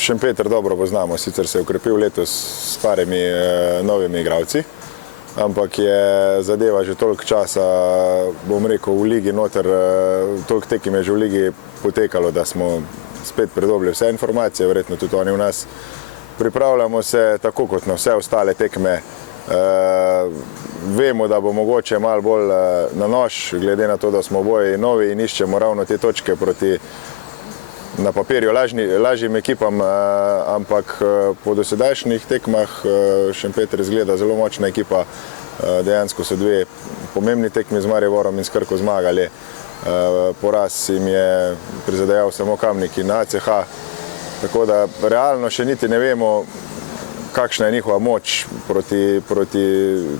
Šempeter dobro poznamo, sicer se je ukrepil letos s parimi novimi igralci, ampak je zadeva že toliko časa, bom rekel, v ligi noter, toliko tekem je že v ligi potekalo, da smo spet pridobili vse informacije, verjetno tudi oni v nas. Pripravljamo se tako kot na vse ostale tekme. Vemo, da bo mogoče malo bolj na nož, glede na to, da smo oboji novi in iščemo ravno te točke proti na papirju lažjim ekipam, ampak po dosedajšnjih tekmah Šempeter izgleda zelo močna ekipa. Dejansko so dve pomembni tekmi z Mariborom in s Krko zmagali. Poraz jim je prizadejal samo Kamnik in ACH, tako da realno še niti ne vemo, kakšna je njihova moč proti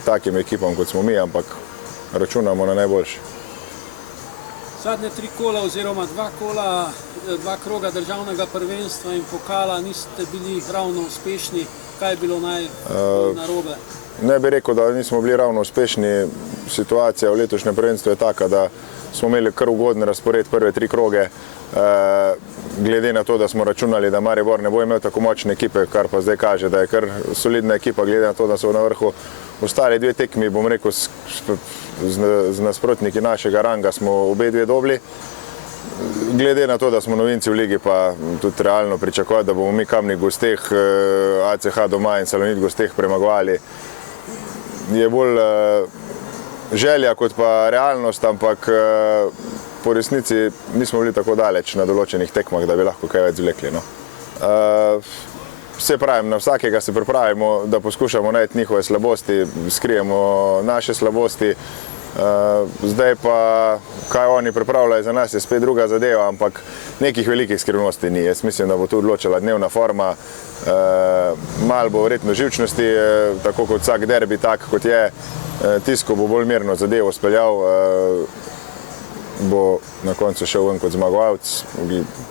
takim ekipam, kot smo mi, ampak računamo na najboljše. Zadnje 3 kola oziroma 2 kola, 2 kroga državnega prvenstva in pokala niste bili ravno uspešni. Kaj je bilo narobe? Ne bi rekel, da nismo bili ravno uspešni. Situacija v letošnjem prvenstvu je taka, da smo imeli kar ugoden razpored prve 3 kroge. Glede na to, da smo računali, da Maribor ne bo imel tako močne ekipe, kar pa zdaj kaže, da je kar solidna ekipa, glede na to, da so na vrhu. Ostali 2 tekmi, bom rekel, z nasprotniki našega ranga smo obe 2 dobili. Glede na to, da smo novinci v ligi, pa tudi realno pričakovati, da bomo mi Kamnik gosteh, ACH doma in Salonit gosteh premagovali, je bolj želja kot pa realnost, ampak po resnici nismo bili tako daleč na določenih tekmah, da bi lahko kaj več zvlekli. Vse pravim, na vsakega se pripravimo, da poskušamo najti njihove slabosti, skrijemo naše slabosti. Zdaj pa, kaj oni pripravljajo za nas, je spet druga zadeva, ampak nekih velikih skrivnosti ni. Jaz mislim, da bo tu odločila dnevna forma, malo bo verjetno živčnosti, tako kot vsak derbi, tak kot je. Tisto bo bolj mirno zadevo speljal, bo na koncu šel ven kot zmagovalec.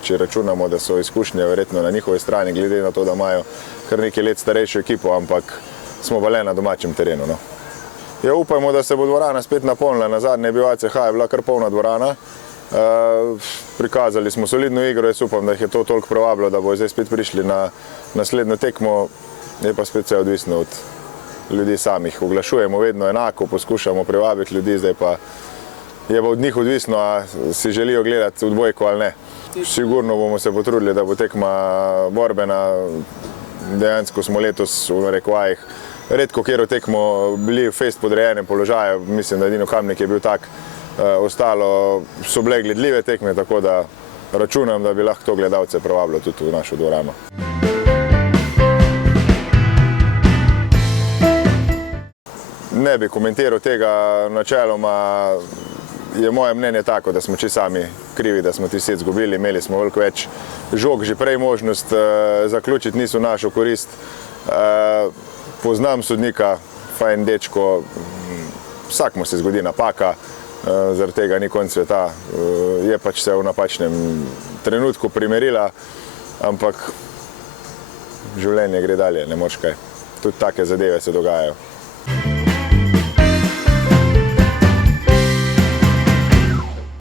Če računamo, da so izkušnje verjetno na njihovi strani, glede na to, da imajo kar nekaj let starejšo ekipo, ampak smo pa le na domačem terenu. Ja, upajmo, da se bo dvorana spet napolnila. Nazadnje je bil ACH, je bila kar polna dvorana. Prikazali smo solidno igro, jaz upam, da jih je to toliko privabilo, da bo zdaj spet prišli na naslednjo tekmo. Je pa spet vse odvisno od ljudi samih. Oglašujemo vedno enako, poskušamo privabiti ljudi, zdaj pa je pa od njih odvisno, a si želijo gledati odbojko ali ne. Sigurno bomo se potrudili, da bo tekma borbena. Dejansko smo letos v narekovajih redko kjer tekmo bili v fejst podrejenem položaju, mislim, da edino Kamnik je bil tak, ostalo so bile gledljive tekme, tako da računam, da bi lahko to gledalce privabilo tudi v našo dvorano. Ne bi komentiral tega, načeloma je moje mnenje tako, da smo čisto sami krivi, da smo ti set izgubili, imeli smo veliko več žog, že prej možnost zaključiti niso našo korist. Poznam sodnika, fajn dečko, vsakmu se zgodi napaka, zaradi tega ni konec sveta, je pač se v napačnem trenutku primerila, ampak življenje gre dalje, ne moreš kaj. Tudi take zadeve se dogajajo.